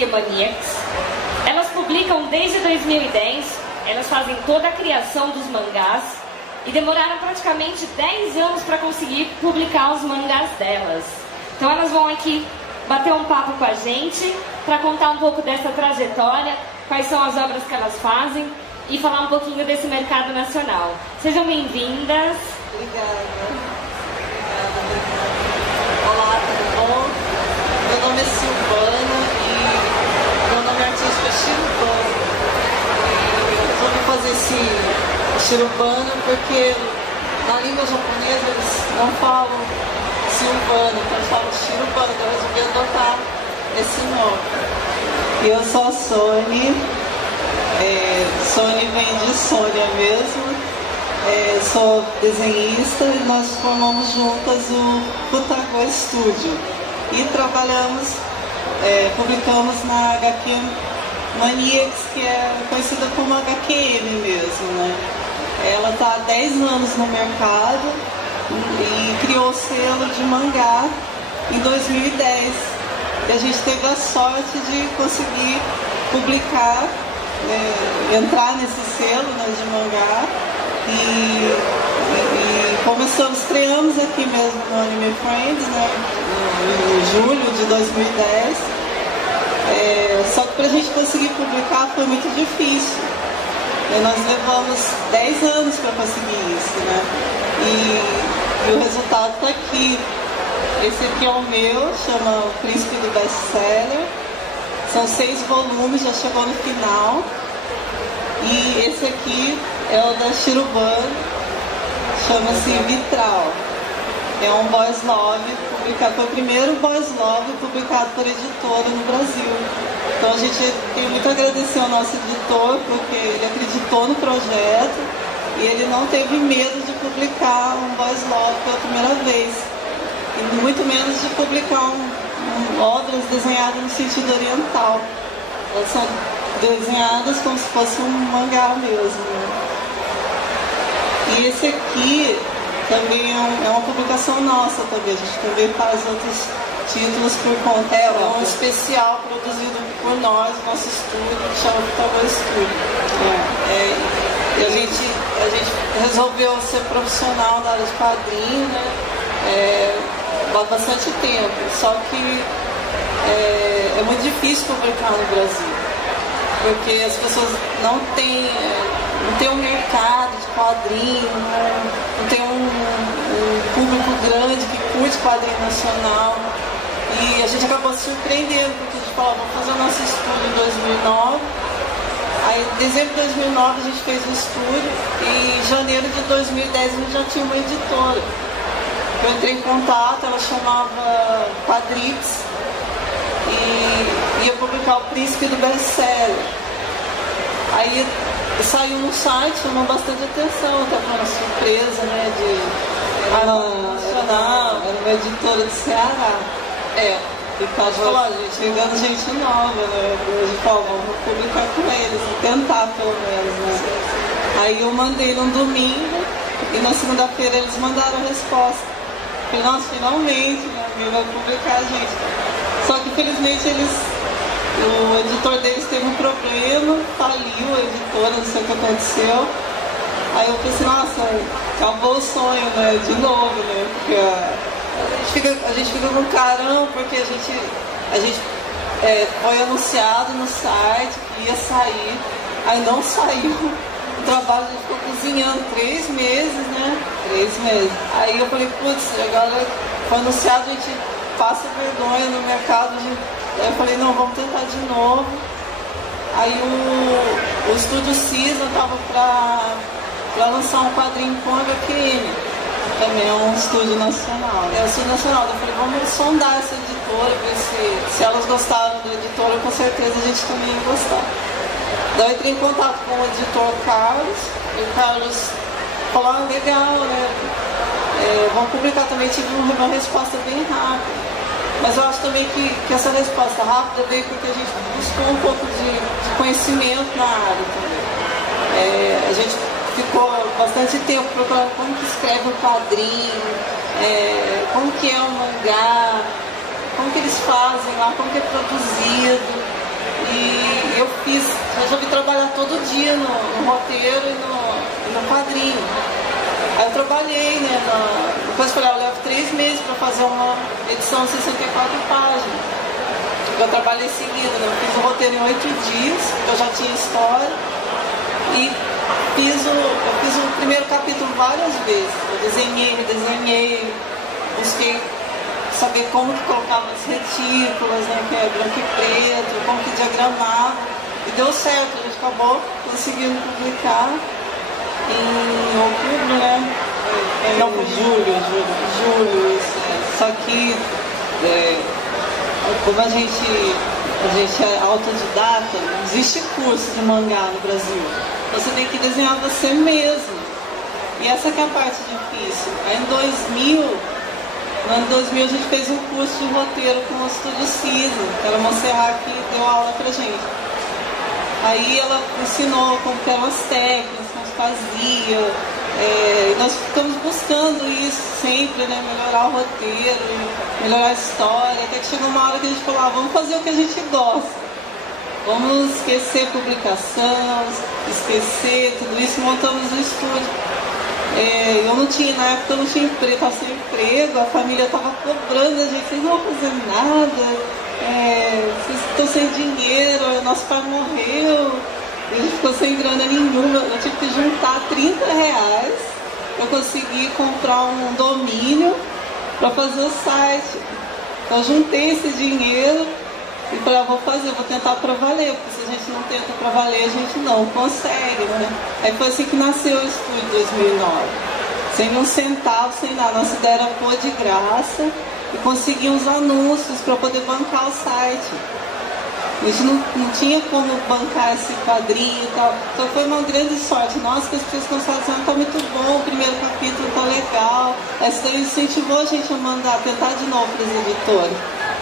HQ Maniacs. Elas publicam desde 2010, elas fazem toda a criação dos mangás e demoraram praticamente 10 anos para conseguir publicar os mangás delas. Então elas vão aqui bater um papo com a gente para contar um pouco dessa trajetória, quais são as obras que elas fazem e falar um pouquinho desse mercado nacional. Sejam bem-vindas. Obrigada. Olá, tudo bom? Meu nome é Silvana e meu nome artístico é Shirubana. Eu resolvi fazer esse Shirubana porque na língua japonesa eles não falam Silvana, então eles falam Shirubana, então eu resolvi adotar esse nome. E eu sou a Sônia. Sônia vem de Sônia mesmo. Sou desenhista e nós formamos juntas o Futagô Studio e trabalhamos, publicamos na HQ Maniacs, que é conhecida como HQM mesmo, né? Ela está há 10 anos no mercado e criou o selo de mangá em 2010 e a gente teve a sorte de conseguir publicar, entrar nesse selo, né, de mangá. E começamos, estreamos aqui mesmo no Anime Friends, né, em julho de 2010. Só que para a gente conseguir publicar foi muito difícil. Nós levamos 10 anos para conseguir isso, né? E o resultado está aqui. Esse aqui é o meu, chama O Príncipe do Best-Seller. São 6 volumes, já chegou no final. E esse aqui é o da Shirubana, chama-se Vitral. É um boys love, publicado, foi o primeiro boys love publicado por editora no Brasil. Então a gente tem muito a agradecer ao nosso editor, porque ele acreditou no projeto e ele não teve medo de publicar um boys love pela primeira vez. E muito menos de publicar obras desenhadas no sentido oriental. Elas são desenhadas como se fosse um mangá mesmo. E esse aqui também é uma publicação nossa também. A gente também faz outros títulos por conta. É um especial produzido por nós, nosso estúdio, que chama Futagô Studio. E a gente resolveu ser profissional na área de quadrinho, né? Há bastante tempo. Só que é muito difícil publicar no Brasil, porque as pessoas não têm um mercado de quadrinho, não tem um público grande que curte quadrinho nacional. E a gente acabou se surpreendendo, porque a gente falou, vamos fazer o nosso estúdio em 2009. Aí em dezembro de 2009 a gente fez o estúdio e em janeiro de 2010 a gente já tinha uma editora. Eu entrei em contato, ela chamava Quadrix e ia publicar O Príncipe do Best-Seller. Aí saiu no site, chamou bastante atenção, até foi uma surpresa, né, era uma editora do Ceará. E tava chegando gente nova, né? A gente falou, vamos publicar com eles, tentar pelo menos, né? Aí eu mandei num domingo e na segunda-feira eles mandaram a resposta. Falei, nossa, finalmente, né? Alguém vai publicar a gente. Só que infelizmente o editor deles teve um problema, faliu a editora, não sei o que aconteceu. Aí eu pensei, nossa, acabou o sonho, né? De novo, né? Porque a gente fica com carão, porque a gente foi anunciado no site que ia sair, aí não saiu. O trabalho a gente ficou cozinhando 3 meses, né? 3 meses. Aí eu falei, putz, agora foi anunciado, a gente passa vergonha no mercado. Aí eu falei, não, vamos tentar de novo. Aí o Estúdio Season estava para lançar um quadrinho com HQM. Também é um estúdio nacional. É um estúdio nacional. Eu falei, vamos sondar essa editora, ver se elas gostaram da editora, com certeza a gente também ia gostar. Daí eu entrei em contato com o editor Carlos, e o Carlos falou, legal, né? Vamos publicar também, tive uma resposta bem rápida. Mas eu acho também que essa resposta rápida veio porque a gente buscou um pouco de conhecimento na área também. A gente ficou bastante tempo procurando como que escreve um quadrinho, como que é um mangá, como que eles fazem lá, como que é produzido. dia no roteiro e no quadrinho. Aí eu trabalhei, né? Depois falei, eu levo 3 meses para fazer uma edição de 64 páginas. Eu trabalhei seguido, né? Eu fiz o roteiro em 8 dias, eu já tinha história. E eu fiz o primeiro capítulo várias vezes. Eu desenhei, busquei saber como que colocava as retículas, né? Que é branco e preto, como que diagramava. E deu certo, a gente acabou conseguindo publicar em outubro, né? Não, foi julho, isso. Só que como a gente é autodidata, não existe curso de mangá no Brasil. Você tem que desenhar você mesmo. E essa que é a parte difícil. Aí no ano 2000 a gente fez um curso de roteiro com o Estúdio Cisa, que era uma Serra que deu aula pra gente. Aí ela ensinou como que eram as técnicas, como se fazia. E nós ficamos buscando isso sempre, né? Melhorar o roteiro, melhorar a história, até que chegou uma hora que a gente falou, vamos fazer o que a gente gosta. Vamos esquecer publicação, esquecer tudo isso, montamos o estúdio. Na época eu não tinha emprego, estava sem emprego, a família estava cobrando a gente, vocês não vão fazer nada, vocês estão sem dinheiro, nosso pai morreu. A gente ficou sem grana nenhuma, eu tive que juntar R$30 para conseguir comprar um domínio para fazer o site. Então eu juntei esse dinheiro e falei, vou tentar para valer, porque se a gente não tenta para valer, a gente não consegue, né? Aí foi assim que nasceu o estúdio em 2009, sem um centavo, sem nada. Nossa ideia era pôr de graça e conseguir uns anúncios para poder bancar o site. A gente não tinha como bancar esse quadrinho e tal. Então foi uma grande sorte. Nossa, que as pessoas começaram dizendo, tá muito bom, o primeiro capítulo tá legal. Essa daí incentivou a gente a tentar de novo para as editoras.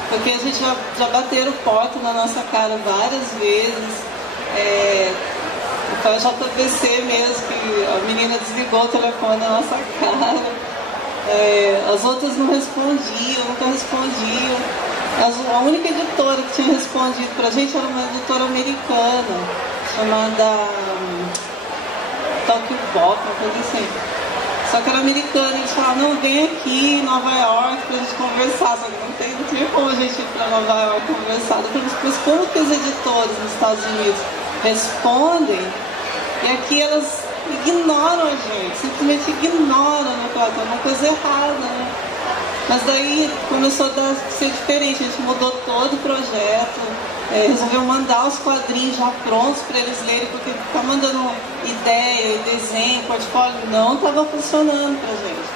Porque a gente já bateram porta na nossa cara várias vezes. Então a JBC mesmo, que a menina desligou o telefone na nossa cara. As outras não respondiam, nunca respondiam. A única editora que tinha respondido pra gente era uma editora americana, chamada Tokyo Pop, uma coisa assim. Só que era americana, e eles falaram, não, vem aqui em Nova York pra gente conversar. Só que não tinha como a gente ir pra Nova York conversar. Eu falei, mas como que os editores nos Estados Unidos respondem? E aqui elas ignoram a gente, simplesmente ignoram, né? Tem uma coisa errada, né? Mas daí começou a ser diferente, a gente mudou todo o projeto, resolveu mandar os quadrinhos já prontos para eles lerem, porque ficar mandando ideia, desenho, portfólio, não estava funcionando para a gente.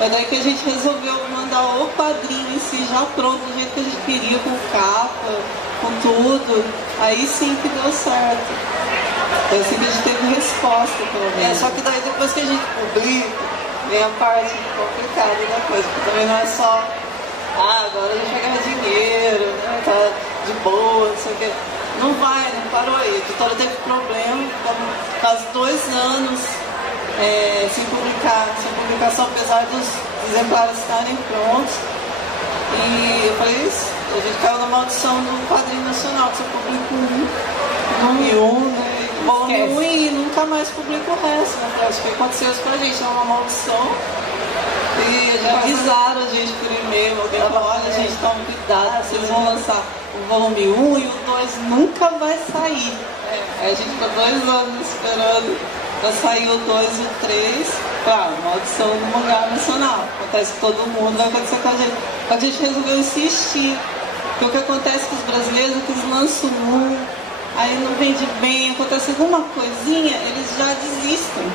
É daí que a gente resolveu mandar o quadrinho em si já pronto, do jeito que a gente queria, com capa, com tudo. Aí sim que deu certo. Então assim que a gente teve resposta, pelo menos. Só que daí depois que a gente publica, vem a parte complicada da coisa, porque também não é só, agora a gente vai ganhar dinheiro, né, tá de boa, não sei o quê. Não parou aí. A editora teve problema, ficamos quase 2 anos sem publicação, apesar dos exemplares estarem prontos. E eu falei, a gente caiu na maldição do quadrinho nacional, que você publica um, né? Bom, e nunca mais publica o resto, né? Acho que aconteceu isso pra gente, é uma maldição. E já avisaram a gente por e-mail, alguém falou, olha, gente, toma cuidado, vocês vão lançar o volume 1 e o 2 nunca vai sair. Aí a gente ficou 2 anos esperando pra sair o 2 e o 3, claro, maldição do mangá nacional. Acontece com todo mundo, vai acontecer com a gente. A gente resolveu insistir, porque o que acontece com os brasileiros é que eles lançam aí não vende bem, acontece alguma coisinha, eles já desistem.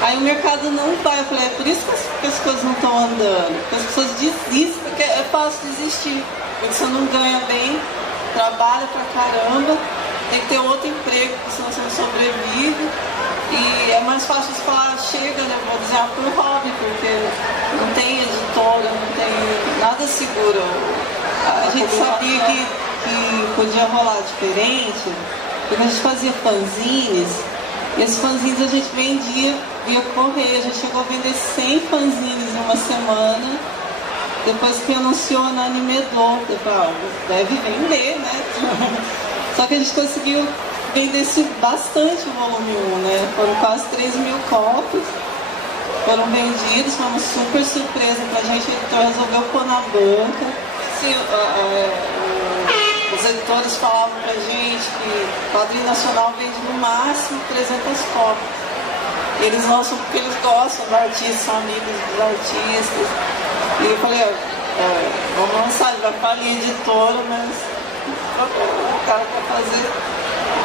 Aí o mercado não vai. Eu falei, é por isso que as coisas não estão andando. Porque as pessoas desistem, porque é fácil desistir. Porque você não ganha bem, trabalha pra caramba, tem que ter outro emprego, porque senão você não sobrevive. E é mais fácil você falar, chega, né? Vou desenhar por hobby, porque não tem editora, não tem nada seguro. A gente sabia que podia rolar diferente, porque a gente fazia fanzines, e esses fanzines a gente vendia via correio. A gente chegou a vender 100 fanzines em uma semana, depois que anunciou na Animedor. Eu falei, deve vender, né? Só que a gente conseguiu vendesse bastante o volume 1, né? Foram quase 3 mil cópias, foram vendidos, foi uma super surpresa pra gente, então resolveu pôr na banca. Sim, os editores falavam pra gente que o quadrinho nacional vende no máximo 300 cópias. Eles lançam porque eles gostam dos artistas, são amigos dos artistas. E eu falei, vamos lançar, ele vai falir a editora, mas o cara quer fazer.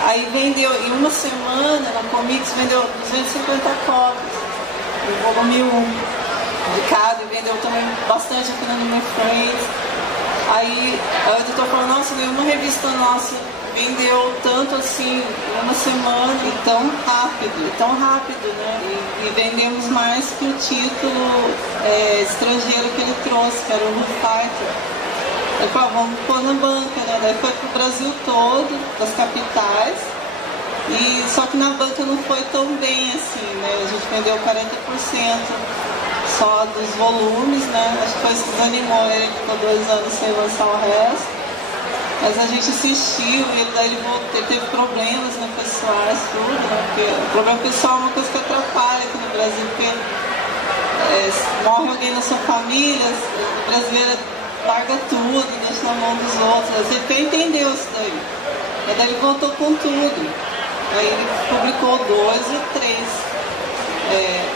Aí vendeu, em uma semana, na Comics vendeu 250 cópias, o volume 1 de cada, e vendeu também bastante aqui na Anime Friends. Aí o editor falou, nossa, nenhuma revista nossa vendeu tanto assim em uma semana e tão rápido, né? E vendemos mais que o título estrangeiro que ele trouxe, que era o Roof Fighter. Ele falou, vamos pôr na banca, né? Daí foi pro Brasil todo, das capitais, e só que na banca não foi tão bem assim, né? A gente vendeu 40% só dos volumes, né? Acho que foi isso que desanimou, ele ficou 2 anos sem lançar o resto. Mas a gente insistiu e daí ele teve problemas, né, pessoais, tudo, né? Porque o problema pessoal é uma coisa que atrapalha aqui no Brasil, porque morre alguém na sua família, o brasileiro larga tudo, deixa na mão dos outros. Ele entendeu isso daí. E daí ele voltou com tudo. Aí ele publicou 2 e 3.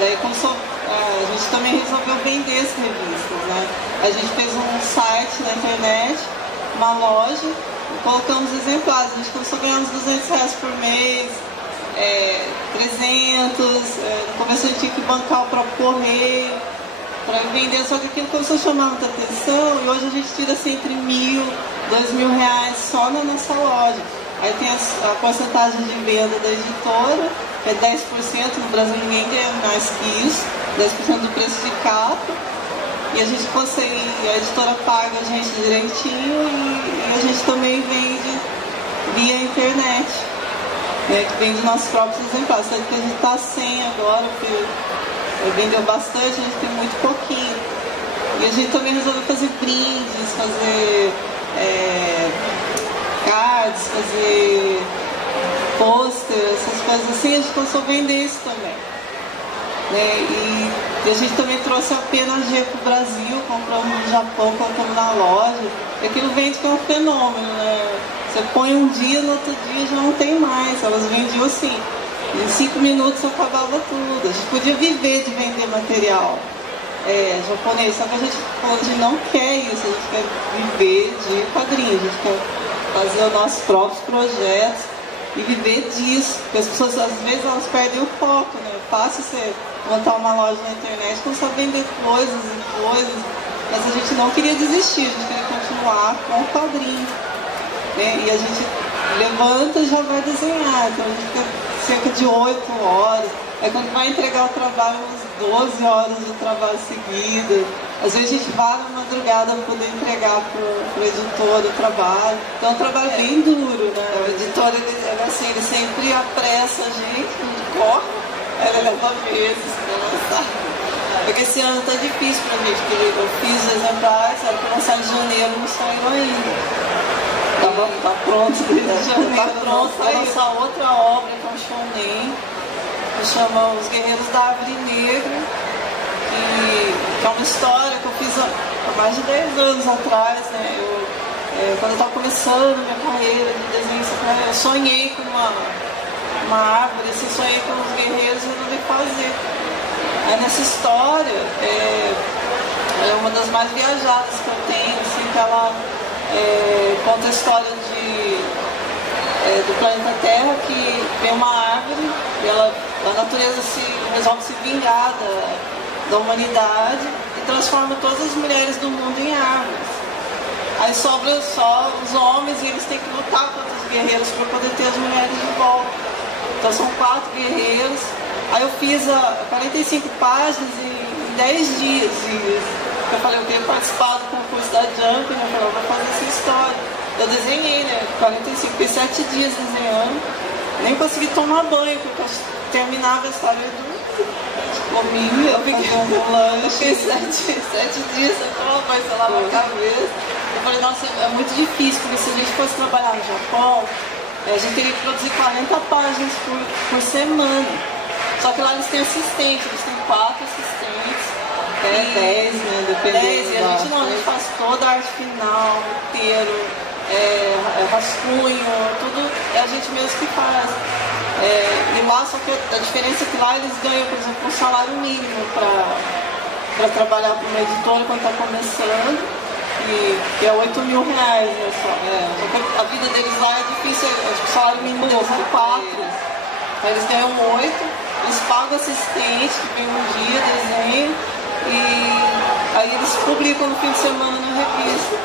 Daí começou, a gente também resolveu vender as revistas, né? A gente fez um site na internet, uma loja, e colocamos exemplares. A gente começou a ganhar uns R$200 por mês, 300, no começo a gente tinha que bancar o próprio correio para vender, só que aquilo começou a chamar muita atenção e hoje a gente tira assim, entre R$1.000, R$2.000 só na nossa loja. Aí tem a porcentagem de venda da editora, que é 10%, no Brasil ninguém ganha mais que isso, 10% do preço de capa. E a gente consegue, a editora paga a gente direitinho e a gente também vende via internet, né, que vende nossos próprios exemplares. Só que a gente está sem agora, porque vendeu bastante, a gente tem muito pouquinho. E a gente também resolveu fazer brindes, fazer cards, fazer pôster, essas coisas assim, a gente começou a vender isso também. Né? E a gente também trouxe a PNG para o Brasil, compramos no Japão, colocamos na loja. E aquilo vende que é um fenômeno, né? Você põe um dia, no outro dia já não tem mais. Elas vendiam assim, em 5 minutos acabava tudo. A gente podia viver de vender material japonês, só que a gente hoje não quer isso, a gente quer viver de quadrinhos, a gente quer fazer os nossos próprios projetos e viver disso. Porque as pessoas às vezes elas perdem o foco, né? É fácil você montar uma loja na internet, começar a vender coisas e coisas, mas a gente não queria desistir, a gente queria continuar com o quadrinho, né? E a gente levanta e já vai desenhar, então a gente fica cerca de 8 horas, aí quando vai entregar o trabalho, umas 12 horas de trabalho seguidas, às vezes a gente vai na madrugada para poder entregar para o editor o trabalho, então é um trabalho bem duro, né? O editor, ele sempre apressa a gente corre. Ela leva meses para lançar. Porque esse ano tá difícil pra gente, porque eu fiz os exemplares, era para lançar em janeiro, não saiu ainda. Tá pronto desde janeiro. Tá pronto para lançar outra obra, que é um shounen, que chama Os Guerreiros da Árvore Negra, que é uma história que eu fiz há mais de 10 anos atrás, né? Quando eu estava começando minha carreira de desenho, eu sonhei com uma árvore, assim, sonhei com os guerreiros e resolvi fazer. Aí nessa história, é uma das mais viajadas que eu tenho, assim, que ela conta a história do planeta Terra, que tem uma árvore e a natureza resolve se vingar da humanidade e transforma todas as mulheres do mundo em árvores. Aí sobra só os homens e eles têm que lutar contra os guerreiros para poder ter as mulheres de volta. Então são 4 guerreiros. Aí eu fiz 45 páginas em 10 dias. Eu falei, eu queria participar do concurso da Jump, né? Eu falei, eu vou fazer essa história. Eu desenhei, né? 45, fiquei 7 dias desenhando. Nem consegui tomar banho, porque eu terminava a história comia, eu fiquei um lanche. 7 dias sem tomar banho, sei lá, na cabeça. Eu falei, nossa, é muito difícil, porque se a gente fosse trabalhar no Japão, A gente teria que produzir 40 páginas por semana. Só que lá eles têm assistente, eles têm 4 assistentes. 10, né? Dependendo. 10, e a gente não, a gente faz toda a arte final, roteiro, rascunho, tudo é a gente mesmo que faz. E lá, só que a diferença é que lá eles ganham, por exemplo, um salário mínimo para trabalhar para uma editora quando está começando. Que é 8 mil reais, né, só. Só que a vida deles lá é difícil, o salário mínimo deles é 4. Eles ganham 8, eles pagam assistente, que vem um dia, desenho, e aí eles publicam no fim de semana na revista.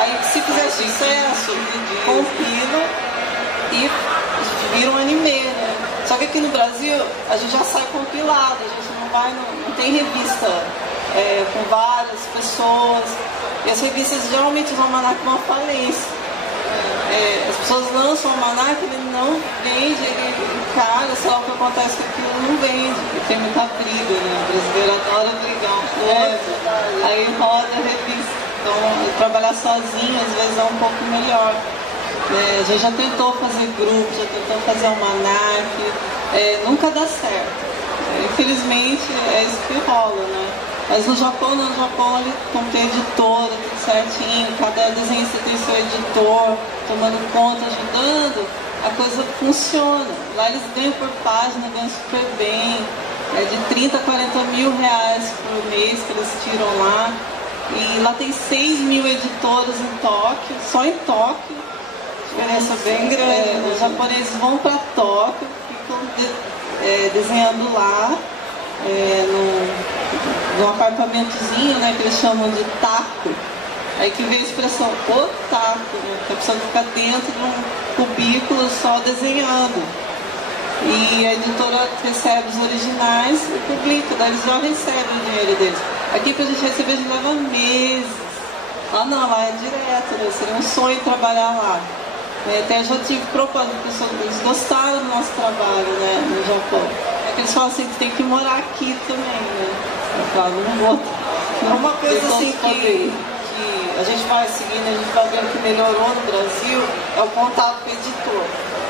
Aí se fizer sucesso, compila e vira um anime, né? Só que aqui no Brasil a gente já sai compilado, a gente não tem revista com várias pessoas. E as revistas geralmente o almanac vão à falência. As pessoas lançam o almanac, ele não vende, ele encara, sei lá o que acontece com aquilo, não vende. E tem muita briga, né? O brasileiro adora brigar um com o outro. Aí roda a revista. Então, trabalhar sozinho às vezes é um pouco melhor. A gente já tentou fazer grupo, já tentou fazer almanac, nunca dá certo. Infelizmente é isso que rola, né? Mas no Japão ele tem editora, tudo certinho, cada desenhista tem seu editor, tomando conta, ajudando, a coisa funciona. Lá eles ganham por página, ganham super bem, de 30 a 40 mil reais por mês que eles tiram lá. E lá tem 6 mil editoras em Tóquio, só em Tóquio, diferença bem grande. Os japoneses vão para Tóquio, ficam desenhando lá, num apartamentozinho, né, que eles chamam de taco. Aí que vem a expressão otaku, né, que a pessoa fica dentro de um cubículo só desenhando. E a editora recebe os originais e publica, daí eles já recebem o dinheiro deles. Aqui pra gente receber a gente leva meses. Lá não, lá é direto, né? Seria um sonho trabalhar lá. Até já tive proposta, eles gostaram do nosso trabalho, né, no Japão. Eles falam assim que tem que morar aqui também, né? Eu falo, não vou. Uma coisa assim que a gente vai seguindo, a gente vai vendo que melhorou no Brasil, é o contato com o editor.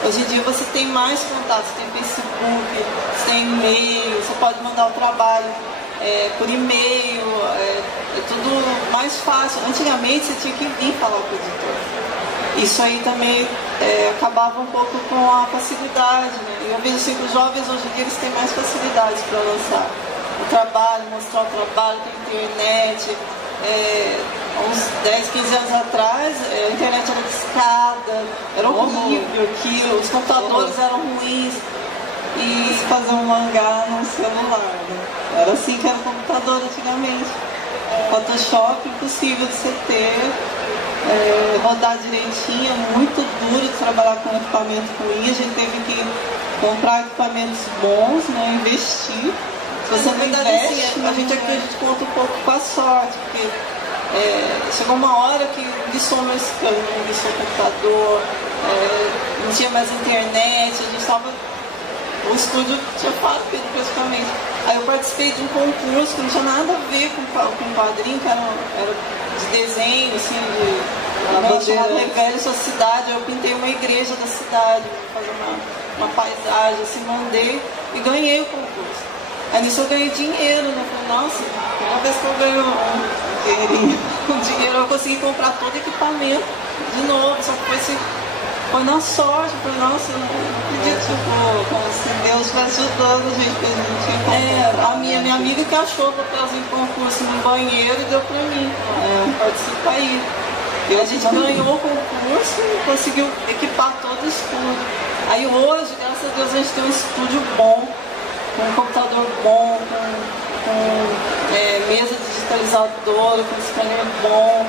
Hoje em dia você tem mais contato, você tem Facebook, você tem e-mail, você pode mandar o trabalho por e-mail, é tudo mais fácil. Antigamente você tinha que vir falar com o editor. Isso aí também acabava um pouco com a facilidade, né? Eu vejo assim que os jovens hoje em dia eles têm mais facilidades para lançar o trabalho, mostrar o trabalho, tem internet. Há uns 10, 15 anos atrás, a internet era discada, era horrível, que os computadores eram ruins. E fazer um mangá no celular, né? Era assim que era o computador antigamente. Photoshop impossível de você ter. Rodar direitinho, é muito duro de trabalhar com equipamento ruim. A gente teve que comprar equipamentos bons, né? Investir. Se você não investe, assim, a gente acredita que conta um pouco com a sorte, porque chegou uma hora que liçou meu scanner, liçou o computador, não tinha mais internet, a gente estava. O estúdio tinha fábrica praticamente. Aí eu participei de um concurso que não tinha nada a ver com quadrinho, que era de desenho, assim, chamado Revele Sua Cidade. Eu pintei uma igreja da cidade, fazer uma paisagem, assim, mandei e ganhei o concurso. Aí nisso eu ganhei dinheiro, né? Falei, nossa, uma vez que eu ganho um dinheiro, eu consegui comprar todo o equipamento de novo, só que foi assim. Foi na sorte, foi nossa, eu não acredito, como se Deus vai ajudando a gente, que a gente a minha amiga que achou o papelzinho de concurso no banheiro e deu pra mim. Participa aí. E a gente ganhou o concurso e conseguiu equipar todo o estúdio. Aí hoje, graças a Deus, a gente tem um estúdio bom, com um computador bom, com mesa digitalizadora, com scanner bom,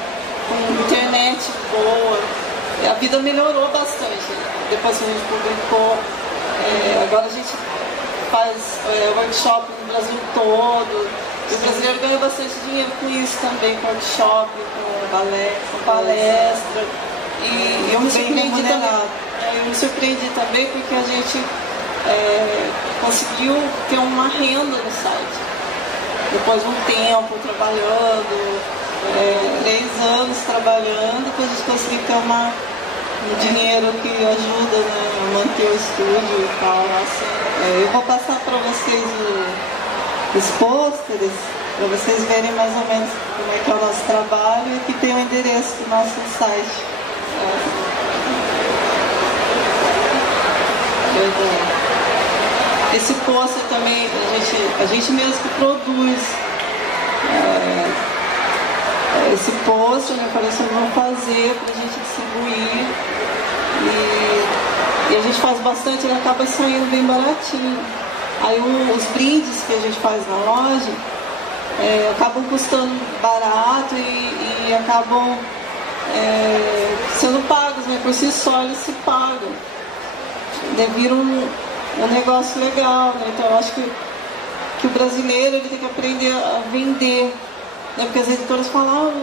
com internet boa. A vida melhorou bastante depois que a gente publicou. Agora a gente faz workshop no Brasil todo. E o brasileiro ganha bastante dinheiro com isso também, com workshop, com palestra. E eu me surpreendi também. Eu me surpreendi também porque a gente conseguiu ter uma renda no site. Depois de um tempo trabalhando, 3 anos trabalhando, depois a gente conseguiu ter um dinheiro que ajuda, estúdio e tal. Eu vou passar para vocês os pôsteres, para vocês verem mais ou menos como é que é o nosso trabalho, e aqui tem o endereço do nosso site. Esse pôster também a gente mesmo que produz. Esse pôster, né, parece que vão fazer para a gente distribuir. E a gente faz bastante, ele acaba saindo bem baratinho. Aí os brindes que a gente faz na loja acabam custando barato e acabam sendo pagos, né? Por si só eles se pagam. Viram um negócio legal, né? Então eu acho que o brasileiro ele tem que aprender a vender, né? Porque as editoras falam,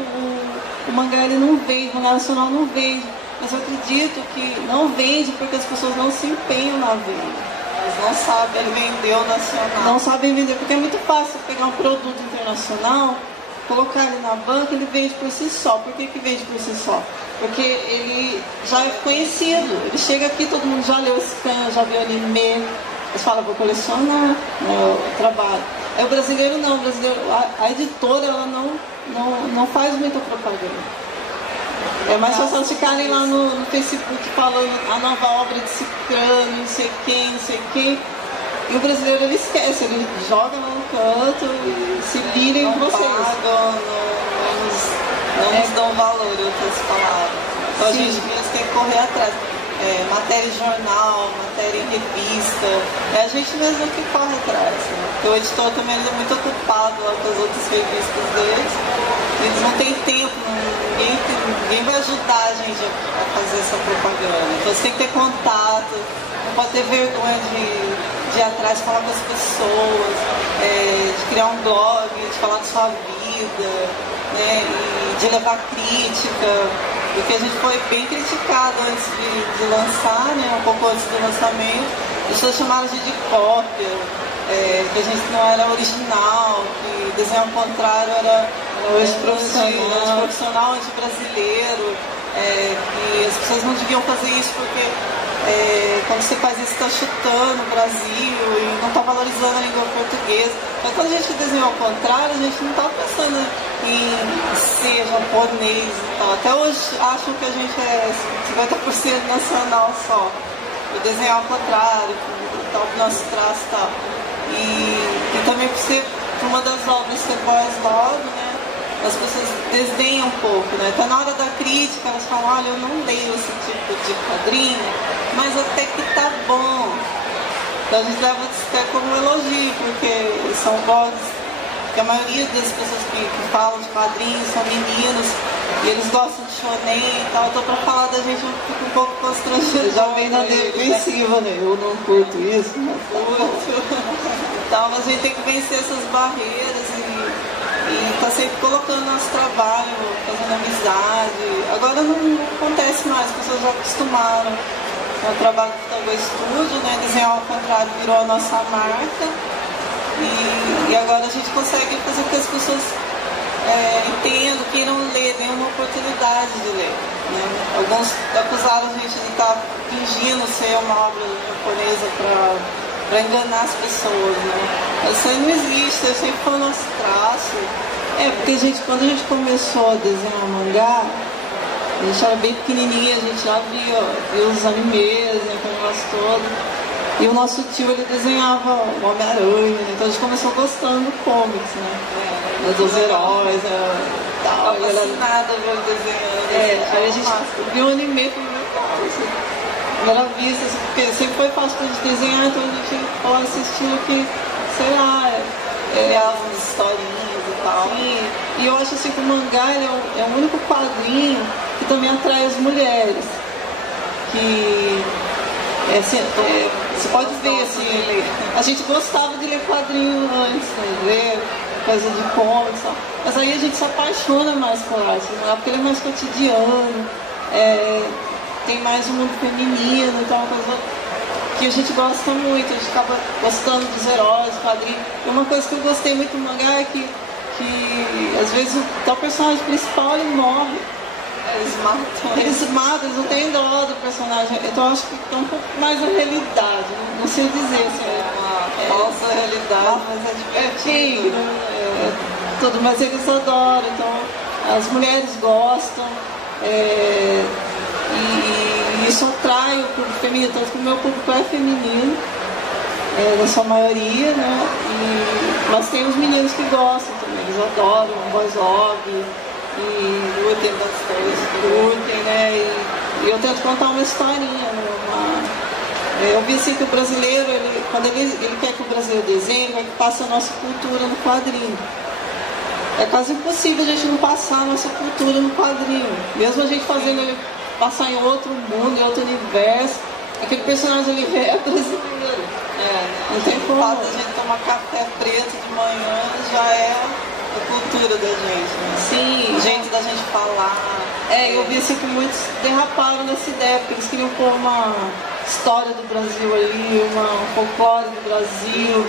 o mangá ele não vende, o mangá nacional não vende. Mas eu acredito que não vende porque as pessoas não se empenham na venda. Eles não sabem vender o nacional. Não sabem vender, porque é muito fácil pegar um produto internacional, colocar ele na banca, ele vende por si só. Por que vende por si só? Porque ele já é conhecido. Ele chega aqui, todo mundo já leu Scan, já viu anime. Eles falam, vou colecionar, né, o trabalho. Aí o brasileiro não, a editora ela não faz muita propaganda. É mais fácil elas ficarem lá no Facebook falando a nova obra de Cicrano, não sei quem. E o brasileiro ele esquece, ele joga lá no canto e se virem com vocês. Não nos dão valor, outras palavras. Então a gente mesmo tem que correr atrás. Matéria em jornal, matéria em revista. É a gente mesmo que corre atrás. Né? Porque o editor também ele é muito ocupado lá com as outras revistas deles. Eles não têm tempo, ninguém vai ajudar a gente a fazer essa propaganda. Então você tem que ter contato, não pode ter vergonha de ir atrás, falar com as pessoas, de criar um blog, de falar da sua vida, né, e de levar crítica, porque a gente foi bem criticado antes de lançar, né, um pouco antes do lançamento. As pessoas chamaram de cópia, que a gente não era original, que desenho ao contrário era antiprofissional, anti-brasileiro, que as pessoas não deviam fazer isso porque quando você faz isso, está chutando o Brasil e não está valorizando a língua portuguesa. Mas quando a gente desenhou ao contrário, a gente não está pensando em ser japonês e tal. Até hoje acham que a gente é 50% nacional só. Eu desenhei ao contrário, com o nosso traço e tal. E também por ser uma das obras ser voz logo, né? As pessoas desdenham um pouco, né? Então na hora da crítica elas falam, olha, eu não leio esse tipo de quadrinho, mas até que tá bom. Então a gente leva isso até como um elogio, porque são vozes que a maioria das pessoas que falam de quadrinhos são meninos e eles gostam de shonen e tal. Então pra falar da gente eu fico um pouco constrangido. Já vem na defensiva, né? Eu não curto isso, mas então a gente tem que vencer essas barreiras e tá sempre colocando nosso trabalho, fazendo amizade. Agora não acontece mais, as pessoas já acostumaram. O trabalho do Tango Estúdio, né? Desenhar ao contrário virou a nossa marca. E agora a gente consegue fazer com que as pessoas entendam, queiram ler, tenham uma oportunidade de ler. Né? Alguns acusaram a gente de estar fingindo ser uma obra japonesa para enganar as pessoas. Né? Isso aí não existe, é sempre foi o nosso traço. Porque quando a gente começou a desenhar mangá, a gente era bem pequenininha, a gente já via os animes, né, com o negócio todo. E o nosso tio, ele desenhava o Homem-Aranha, né? Então a gente começou gostando do comics, né? Dos heróis, tal. Ele era nada desenhando. Aí a gente viu o anime com primeira vista, assim, porque sempre foi fácil de desenhar, então a gente falou assistindo que, sei lá, criava umas historinhas e tal. Sim. E eu acho assim que o mangá é o único quadrinho que também atrai as mulheres. Que você pode ver assim, a gente gostava de ler quadrinho antes, né? Ler coisa de comics e tal. Mas aí a gente se apaixona mais por arte, né? Porque ele é mais cotidiano, tem mais um mundo feminino, então é uma coisa que a gente gosta muito, a gente acaba gostando dos heróis, quadrinhos. E uma coisa que eu gostei muito do mangá é que às vezes o personagem principal ele morre. Eles matam, eles não têm dó do personagem. Então eu acho que é um pouco mais a realidade. Não sei dizer assim. É uma falsa realidade, mas é divertido. Tudo, mas eles adoram. Então as mulheres gostam. E isso atrai o público feminino. Tanto que o meu público é feminino. Na sua maioria, né? Mas tem os meninos que gostam também. Eles adoram o Boys Love. E curtem bastante, curtem, né? E eu tento contar uma historinha, eu vi assim que o brasileiro, quando ele quer que o brasileiro desenhe, ele vai que passe a nossa cultura no quadrinho. É quase impossível a gente não passar a nossa cultura no quadrinho. Mesmo a gente fazendo ele passar em outro mundo, em outro universo, aquele personagem ali é brasileiro. Não tem como. O fato de a gente tomar café preto de manhã já é a cultura da gente, né? Sim. O jeito da gente falar. Eu vi assim que muitos derraparam nessa ideia, porque eles queriam pôr uma história do Brasil ali, um folclore do Brasil,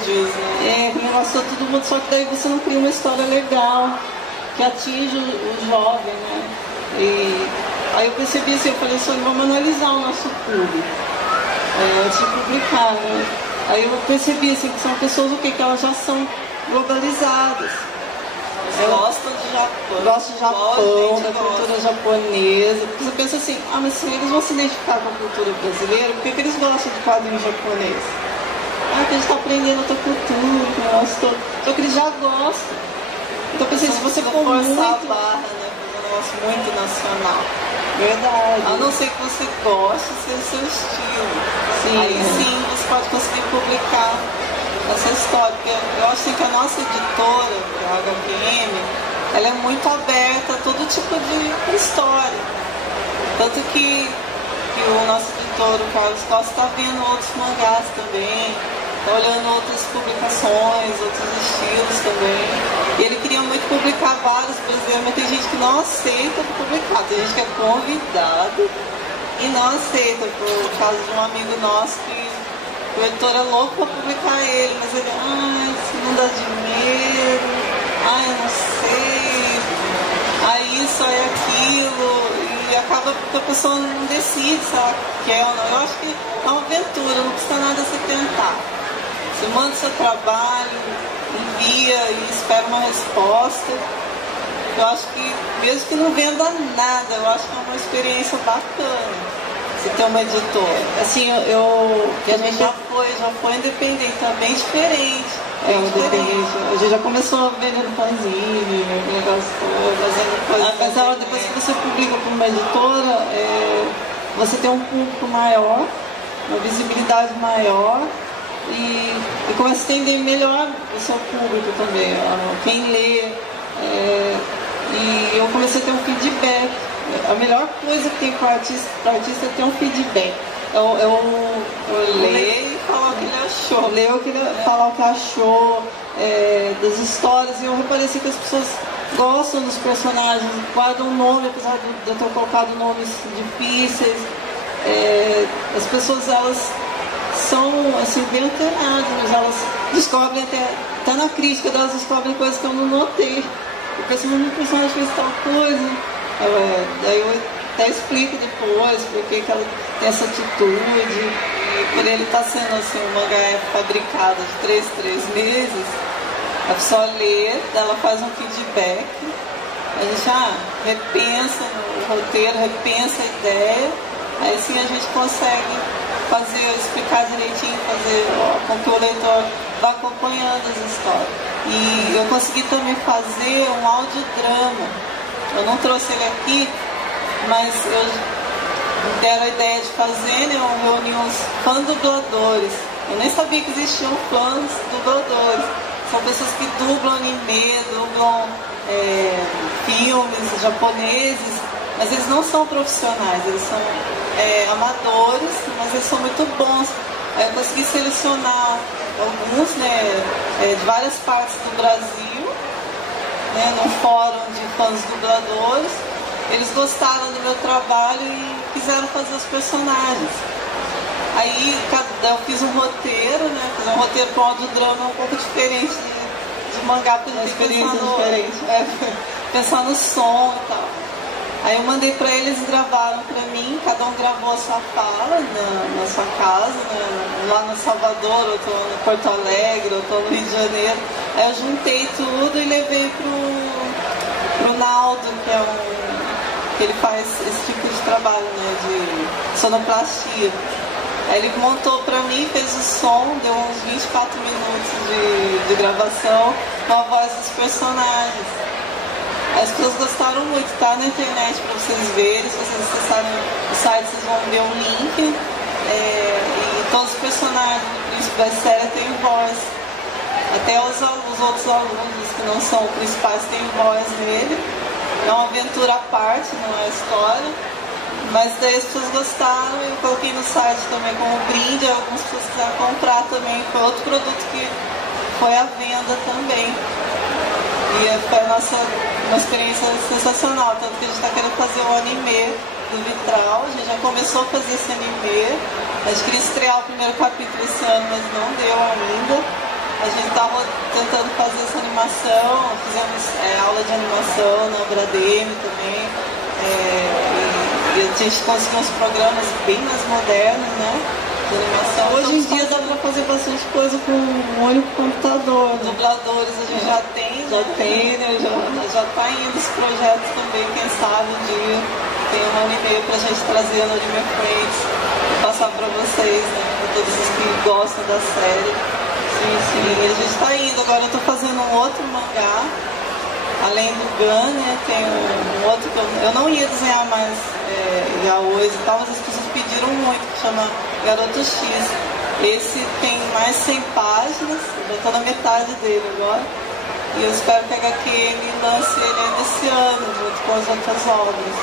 relação a todo mundo, só que daí você não cria uma história legal, que atinge o jovem, né? E aí eu percebi assim, eu falei assim, vamos analisar o nosso público, antes de publicar, né? Aí eu percebi assim, que são pessoas que elas já são globalizadas. Gostam de Japão. Gostam de Japão, da cultura japonesa. Porque você pensa assim, mas se eles vão se identificar com a cultura brasileira, por que eles gostam de quadrinho japonês? Que a gente está aprendendo outra cultura, o negócio todo. Só que eles já gostam. Então eu pensei, se você for forçar a barra, né? Fazer um negócio muito nacional. Verdade. A não ser que você goste, seja o seu estilo. Sim, aí sim você pode conseguir publicar essa história, porque eu acho que a nossa editora, que é a HPM, ela é muito aberta a todo tipo de história. Tanto que o nosso editor, o Carlos Costa, está vendo outros mangás também, está olhando outras publicações, outros estilos também. E ele queria muito publicar vários brasileiros, mas tem gente que não aceita publicar, tem gente que é convidado e não aceita, por causa de um amigo nosso que o editor é louco para publicar ele, mas ele, isso não dá dinheiro, eu não sei, isso, aquilo, e acaba porque a pessoa não decide se ela quer ou não. Eu acho que é uma aventura, não custa nada você tentar. Você manda o seu trabalho, envia e espera uma resposta. Eu acho que, mesmo que não venda nada, eu acho que é uma experiência bacana. Você tem uma editora. Assim, a gente já foi independente, tá bem diferente. Independente. A gente já começou vendendo fanzine, negócio todo, fazendo coisas. Apesar, depois que você publica para uma editora, você tem um público maior, uma visibilidade maior e começa a entender melhor o seu público também, quem lê. E eu comecei a ter um feedback. A melhor coisa que tem para o artista é ter um feedback. Eu ler e falar o que ele achou. Ler falar o que achou, das histórias. E eu reparei assim, que as pessoas gostam dos personagens, guardam o nome, apesar de eu ter colocado nomes difíceis. As pessoas, elas são assim, bem antenadas, elas descobrem até na crítica delas descobrem coisas que eu não notei. Eu penso, o personagem fez tal coisa. Daí eu até explico depois porque que ela tem essa atitude. E por ele estar sendo assim, um mangá fabricado de 3 meses, a pessoa lê, ela faz um feedback, a gente repensa no roteiro, repensa a ideia, aí sim a gente consegue explicar direitinho, fazer com que o leitor vá acompanhando as histórias. E eu consegui também fazer um audiodrama. Eu não trouxe ele aqui, mas eu deram a ideia de fazer, né? Eu reuni uns fãs dubladores. Eu nem sabia que existiam fãs dubladores. São pessoas que dublam anime, dublam filmes japoneses, mas eles não são profissionais, eles são amadores, mas eles são muito bons. Aí eu consegui selecionar alguns, de várias partes do Brasil, num fórum de fãs dubladores. Eles gostaram do meu trabalho e quiseram fazer os personagens. Aí eu fiz um roteiro, fiz um roteiro com audiodrama um pouco diferente de mangá, porque a gente tem que pensar no som e tal. Aí eu mandei para eles, gravaram para mim, cada um gravou a sua fala na sua casa, né? Lá no Salvador, eu estou no Porto Alegre, eu estou no Rio de Janeiro. Aí eu juntei tudo e levei pro Naldo, que ele faz esse tipo de trabalho, né? De sonoplastia. Aí ele montou pra mim, fez o som, deu uns 24 minutos de gravação com a voz dos personagens. As pessoas gostaram muito, tá na internet pra vocês verem, se vocês acessarem o site vocês vão ver um link. E todos os personagens do Príncipe da série têm voz. Até os outros alunos que não são principais têm voz nele. É uma aventura à parte, não é história. Mas daí as pessoas gostaram e eu coloquei no site também como brinde. Algumas pessoas quiseram comprar também. Foi outro produto que foi à venda também. E foi uma experiência sensacional. Tanto que a gente está querendo fazer um anime do Vitral. A gente já começou a fazer esse anime. A gente queria estrear o primeiro capítulo esse ano, mas não deu ainda. A gente estava tentando fazer essa animação. Fizemos aula de animação na Bradem também. E a gente conseguiu uns programas bem mais modernos, né? De animação. Hoje em dia dá pra fazer bastante coisa com um único computador. Dubladores a gente já tem, né? Já tá indo esse projeto também, quem sabe um dia tem um anime pra gente trazer no Anime Friends e passar pra vocês, né? Pra todos os que gostam da série. Sim. E a gente tá indo, agora eu tô fazendo um outro mangá. Além do Gun, né, tem um outro que eu não ia desenhar mais yaois e tal, mas as pessoas pediram muito, que chama Garoto X. Esse tem mais 100 páginas, eu já estou na metade dele agora, e eu espero que a HQM lance ele ainda esse ano, junto com as outras obras.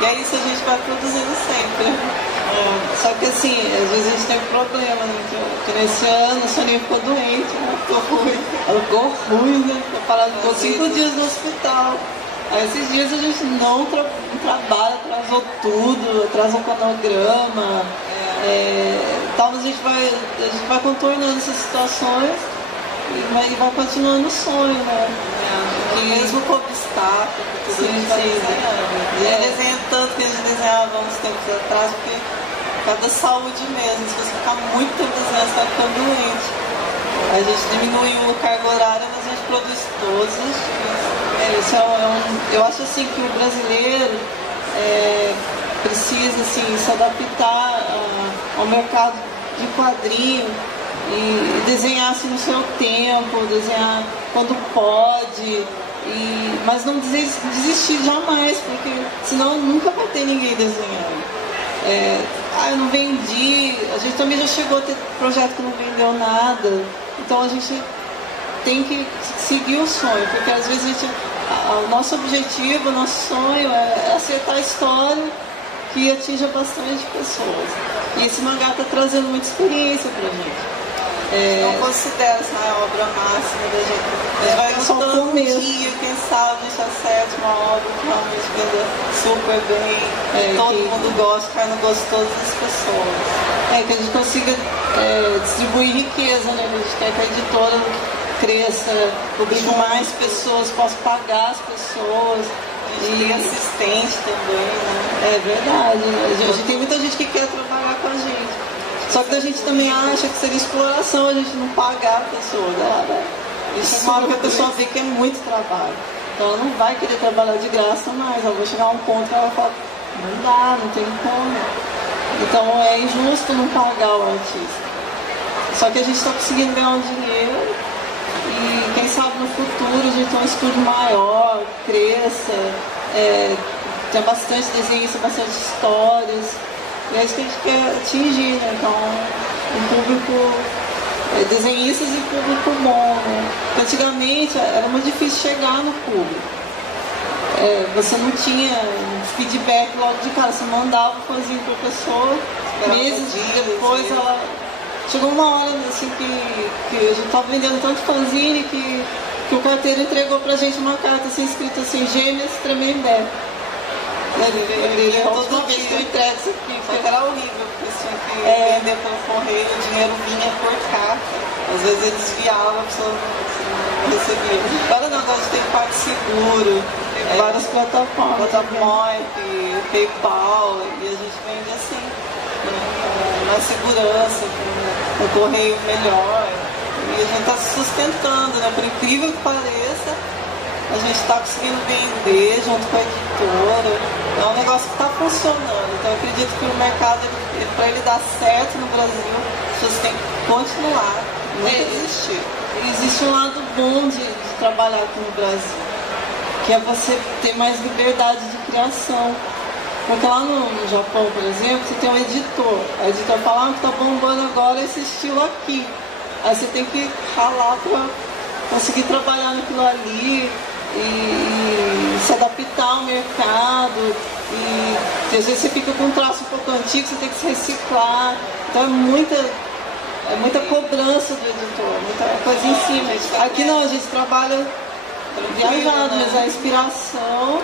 E é isso, a gente vai produzindo sempre. Só que assim, às vezes a gente tem um problema, né? Porque nesse ano a Soninha ficou doente, né? Ficou ruim. Ela ficou ruim, né? Ficou 5 dias no hospital. Aí esses dias a gente não trabalha, atrasou tudo, atrasou o cronograma. Tal, mas a gente vai contornando essas situações e vai continuando o sonho, né? Mesmo com obstáculo, tudo a gente vai desenhando. E desenha tanto que a gente desenhava uns tempos atrás, porque cada saúde mesmo, se você ficar muito tempo desenhando, você vai ficando doente. A gente diminuiu a carga horária, mas a gente produz todos os dias. Eu acho assim que o brasileiro precisa assim, se adaptar ao mercado de quadrinho e desenhar assim, no seu tempo, desenhar quando pode, mas não desistir jamais, porque senão nunca vai ter ninguém desenhando. Eu não vendi, a gente também já chegou a ter projeto que não vendeu nada, então a gente tem que seguir o sonho, porque às vezes o nosso objetivo, o nosso sonho é acertar a história que atinja bastante pessoas. E esse mangá está trazendo muita experiência pra gente. Não considero essa a obra máxima da gente. A gente vai soltando um dia, quem sabe, deixa a sétima obra que realmente venda super bem, todo mundo gosta, cai no gosto de todas as pessoas. Que a gente consiga distribuir riqueza, né? A gente quer que a editora cresça, publique mais pessoas, possa pagar as pessoas. E tem assistente também, né? É verdade. Tem muita gente que quer trabalhar com a gente. Só que a gente também acha que seria exploração a gente não pagar a pessoa. Isso é uma hora que a pessoa vê que é muito trabalho. Então ela não vai querer trabalhar de graça mais. Ela vai chegar a um ponto que ela fala, não dá, não tem como. Então é injusto não pagar o artista. Só que a gente está conseguindo ganhar um dinheiro e quem sabe no futuro a gente tem um estúdio maior, cresça, tem bastante desenhos, bastante histórias. E é isso que a gente quer atingir, né? Então, um público, desenhistas e público bom, né? Porque antigamente era muito difícil chegar no público. Você não tinha feedback logo de cara, você mandava o fãzinho para a pessoa, meses depois ela... Chegou uma hora assim que a gente estava vendendo tanto fanzine que o carteiro entregou pra gente uma carta assim, escrita assim, Gêmeas Tremembé. Ele toda vez que eu entrego isso aqui, porque era horrível, porque tinha que vender pelo correio, o dinheiro vinha por carta. Às vezes ele desviava, a pessoa não recebia. Agora não, agora a gente tem parte seguro, tem várias plataformas, PayPal, e a gente vende assim, né? Na segurança, com um correio melhor, e a gente está se sustentando, né? Por incrível que pareça, a gente está conseguindo vender junto com a editora. É um negócio que está funcionando. Então eu acredito que o mercado, para ele dar certo no Brasil, as pessoas têm que continuar, não desistir. Existe um lado bom de trabalhar aqui no Brasil, que é você ter mais liberdade de criação. Porque lá no Japão, por exemplo, você tem um editor. A editora fala que está bombando agora esse estilo aqui. Aí você tem que ralar para conseguir trabalhar naquilo ali e se adaptar ao mercado. E às vezes você fica com um traço um pouco antigo, você tem que se reciclar. Então é muita cobrança do editor, muita coisa em cima. Aqui não, a gente trabalha viajado, mas a inspiração,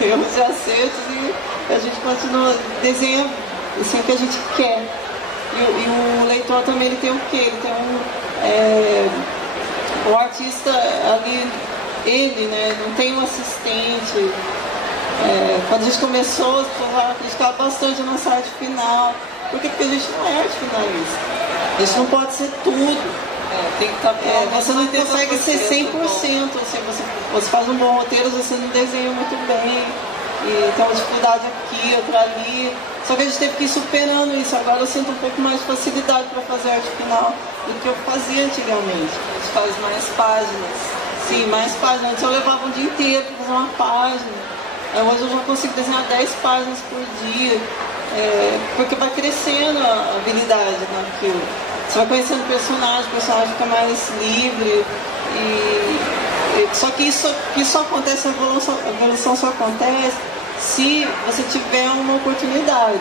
erros e acertos, e a gente continua, desenha assim o que a gente quer. E o leitor também, ele tem o quê? Ele tem o artista ali, ele, né, não tem um assistente. Quando a gente começou, as pessoas criticaram bastante a nossa arte final. Por quê? Porque a gente não é arte finalista. A gente não pode ser tudo. Tem que estar você não consegue ser 100%. Assim, você faz um bom roteiro, você não desenha muito bem. E tem uma dificuldade aqui, outra ali. Só que a gente teve que ir superando isso. Agora eu sinto um pouco mais de facilidade para fazer arte final do que eu fazia antigamente. A gente faz mais páginas. Sim, mais páginas. Antes eu levava um dia inteiro para fazer uma página. Hoje eu já consigo desenhar 10 páginas por dia. Porque vai crescendo a habilidade naquilo. Você vai conhecendo o personagem fica mais livre. Só que isso acontece, a evolução só acontece se você tiver uma oportunidade.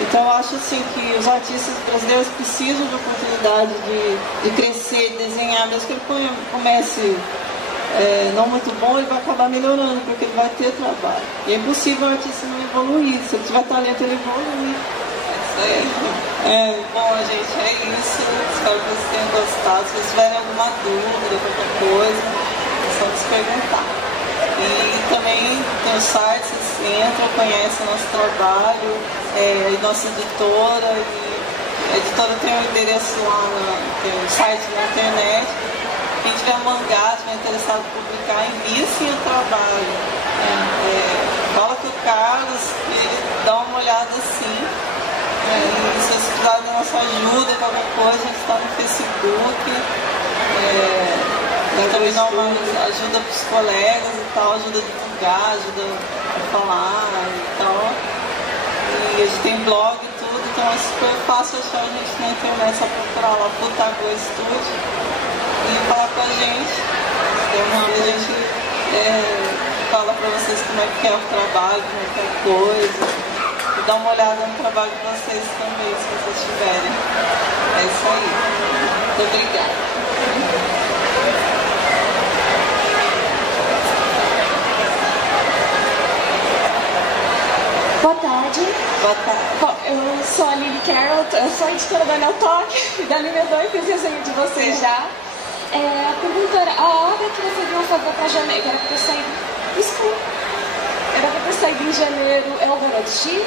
Então eu acho assim que os artistas brasileiros precisam de oportunidade de crescer, de desenhar, mesmo que ele comece não muito bom, ele vai acabar melhorando, porque ele vai ter trabalho. E é impossível o artista não evoluir. Se ele tiver talento, ele evolui. Bom, gente, é isso. Espero que vocês tenham gostado. Se vocês tiverem alguma dúvida, qualquer coisa, é só nos perguntar. E também tem o site, vocês entram, conhecem o nosso trabalho, nossa editora. E a editora tem um endereço lá, tem um site na internet. Quem tiver mangá, estiver interessado em publicar, envia sim o trabalho. Fala com o Carlos, ele dá uma olhada assim. E se vocês precisarem da nossa ajuda, qualquer coisa, a gente está no Facebook. Também dá uma ajuda para os colegas e tal, ajuda a divulgar, ajuda a falar e tal. E a gente tem blog e tudo, então é super fácil achar a gente na internet, só procurar lá Putago Studio e falar com a gente. Então a gente fala para vocês como é que é o trabalho, como é que é a coisa. E dá uma olhada no trabalho de vocês também, se vocês tiverem. É isso aí. Muito obrigada. Boa tarde. Boa tarde. Bom, eu sou a Lili Carroll, eu sou a editora da Anel Talk, da Linha 2, fiz resenha de vocês já. A pergunta era, a obra que você viu fazer para janeiro, era para ter saído... Desculpa. Era para ter saído em janeiro, é o Garoto X?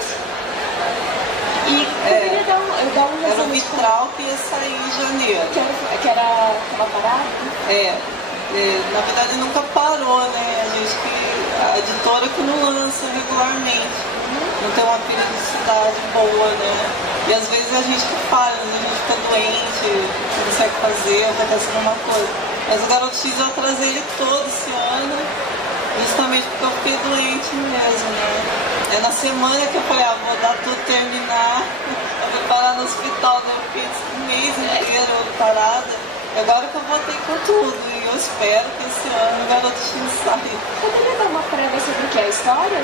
E poderia dar um Era o vitral que ia sair em janeiro. Que era aquela parada? Na verdade nunca parou, né? A editora que não lança regularmente. Não tem uma periodicidade boa, né? E às vezes a gente para, às vezes a gente fica doente, não consegue fazer, acontece alguma coisa. Mas o Garoto X eu atrasei ele todo esse ano, justamente porque eu fiquei doente mesmo, né? Na semana que eu falei, vou dar tudo, terminar, eu vou parar no hospital, eu fiquei um mês inteiro parada. E agora que eu voltei com tudo, e eu espero que esse ano o Garoto X saia. Poderia dar uma prévia sobre o que é a história?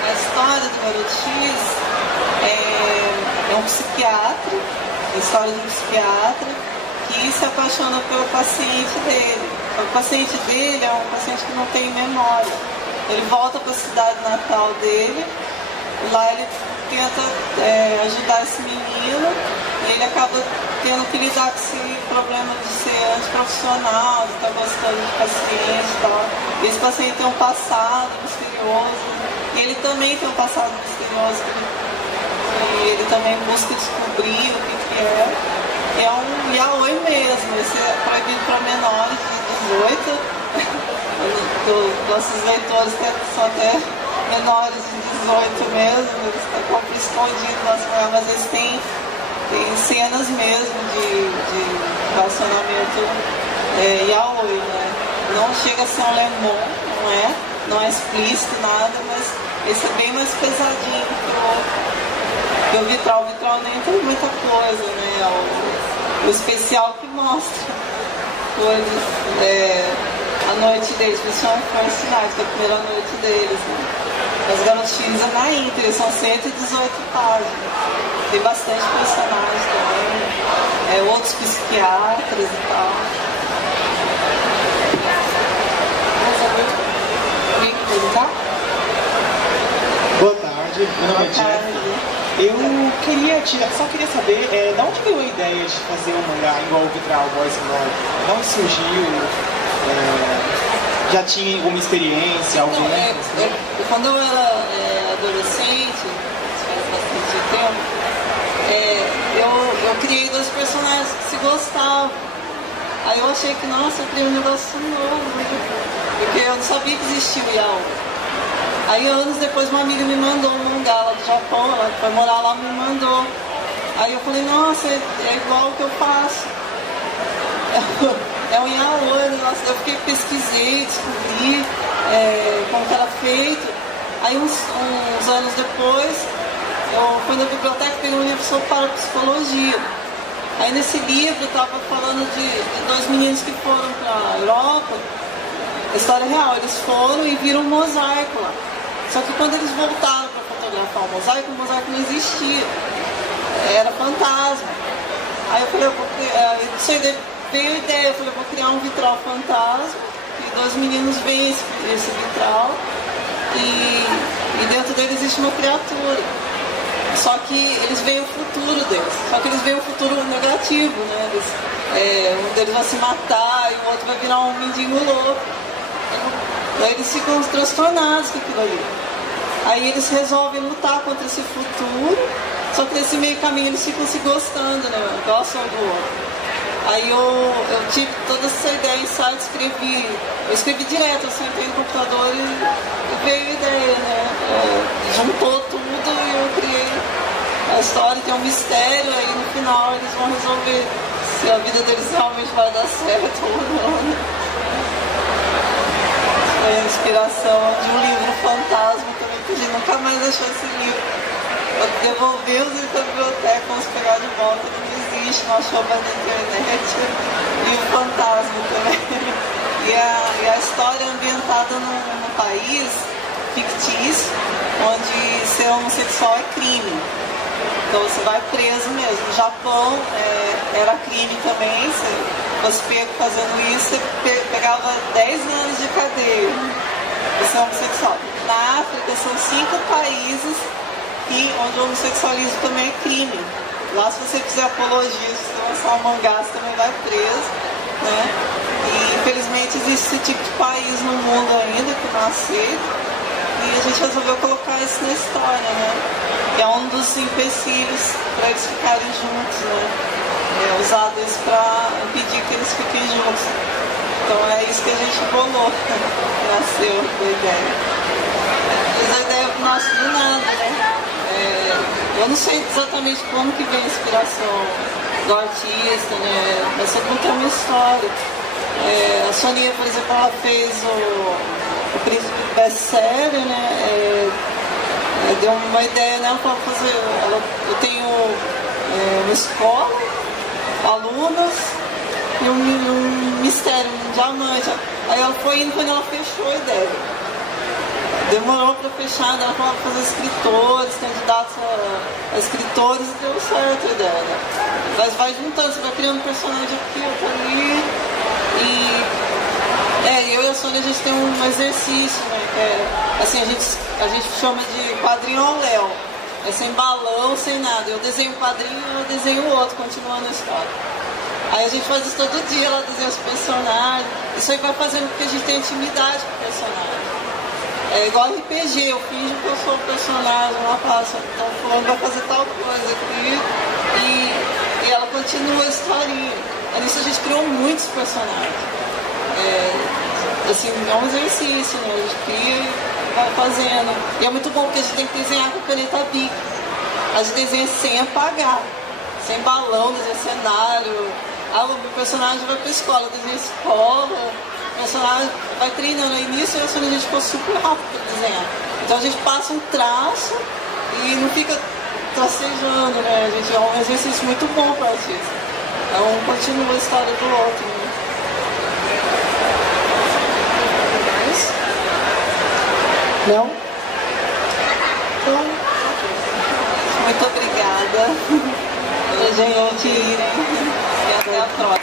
A história do Garoto X é um psiquiatra, a história de um psiquiatra que se apaixona pelo paciente dele. O paciente dele é um paciente que não tem memória. Ele volta para a cidade natal dele, e lá ele tenta ajudar esse menino, e ele acaba tendo que lidar com esse problema de ser antiprofissional, de estar gostando de paciente e tal. Esse paciente tem um passado misterioso, e ele também tem um passado misterioso, e ele também busca descobrir o que é. E é um yaoi mesmo, esse é proibido para menores de 18. Nossos leitores são até menores de 18 mesmo, eles estão escondidos nas programas, mas eles têm cenas mesmo de relacionamento yaoi, né? Não chega a ser um lemon, não é explícito nada, mas esse é bem mais pesadinho que o vitral. O vitral nem tem muita coisa, né? O especial que mostra coisas, a noite deles, principalmente com os sinais, que é a primeira noite deles, né? As garotinhas é na íntegra, são 118 páginas. Tem bastante personagens também, outros psiquiatras e tal. Alguém quer perguntar? Boa tarde, meu nome é Diego. Eu só queria saber, de onde veio a ideia de fazer um mangá igual o Vitral Boys Lord? De onde surgiu? Já tinha alguma experiência? Quando eu era adolescente, faz bastante tempo, eu criei 2 personagens que se gostavam. Aí eu achei que, nossa, eu criei um negócio novo, porque eu não sabia que existia o yaoi. Aí anos depois uma amiga me mandou um mangá lá do Japão, ela foi morar lá, me mandou. Aí eu falei, nossa, é igual o que eu faço. É um yaoi, nossa, eu pesquisei, descobri como que era feito. Aí uns anos depois, eu fui na biblioteca e peguei um livro sobre parapsicologia. Aí nesse livro estava falando de 2 meninos que foram para a Europa. A história real, eles foram e viram um mosaico lá. Só que quando eles voltaram para fotografar o mosaico não existia. Era fantasma. Aí eu falei, veio a ideia, eu falei, eu vou criar um vitral fantasma, e 2 meninos veem esse vitral, e dentro dele existe uma criatura. Só que eles veem o futuro deles, só que eles veem o futuro negativo, né? Um deles vai se matar, e o outro vai virar um mendigo louco. Aí eles ficam transtornados com aquilo ali. Aí eles resolvem lutar contra esse futuro, só que nesse meio caminho eles ficam se gostando, né? Gostam do outro. Aí eu tive toda essa ideia, insight, eu escrevi direto, eu sentei no computador e veio a ideia, né? Juntou tudo e eu criei a história, tem um mistério, aí no final eles vão resolver se a vida deles realmente vai dar certo ou não. Foi a inspiração de um livro fantasma também, que a gente nunca mais achou esse livro. Eu devolvi os livros da biblioteca, vamos pegar de volta, não existe, não achou mais na internet. E o fantasma também. E a história é ambientada num país fictício, onde ser homossexual é crime. Então você vai preso mesmo. No Japão era crime também, se fosse pego fazendo isso, você pegava 10 anos de cadeia por ser homossexual. Na África são 5 países onde o homossexualismo também é crime. Lá se você fizer apologia, se você lançar um mangá, você também vai preso, né? E infelizmente existe esse tipo de país no mundo ainda que não aceita. E a gente resolveu colocar isso na história, né? Que é um dos empecilhos para eles ficarem juntos, né? Usado isso para impedir que eles fiquem juntos. Então é isso que a gente bolou. Nasceu a ideia. Mas a ideia nasce do nada, né? Eu não sei exatamente como que vem a inspiração do artista, né? Mas todo mundo tem uma história. A Sonia, por exemplo, ela fez o Príncipe best-seller, né? Deu uma ideia, né, para fazer. Eu tenho uma escola, alunos e um mistério, um diamante. Aí ela foi indo quando ela fechou a ideia. Demorou para fechar, ela falava para fazer escritores, candidatos a escritores, e deu certo a ideia. Né? Mas vai juntando, você vai criando personagem aqui, outro ali. E eu e a Sônia, a gente tem um exercício, né? Que assim, a gente chama de quadrinho ao Léo. É sem balão, sem nada. Eu desenho um quadrinho e eu desenho o outro, continuando a história. Aí a gente faz isso todo dia, ela desenha os personagens. Isso aí vai fazendo com que a gente tenha intimidade com o personagem. É igual RPG, eu finjo que eu sou o personagem, ela passa, então fulano vai fazer tal coisa aqui e ela continua a historinha. Nisso a gente criou muitos personagens. Assim, é um exercício, né? A gente cria e vai fazendo. E é muito bom porque a gente tem que desenhar com a caneta Bic. A gente desenha sem apagar, sem balão, desenha cenário. O personagem vai pra escola, desenha escola. O personagem vai treinando. Aí nisso a gente ficou super rápido para desenhar. Então a gente passa um traço e não fica tracejando, né? É um exercício muito bom para o artista. Um continua a história do outro. Né? Não? Então, muito obrigada. Gente, e até a próxima.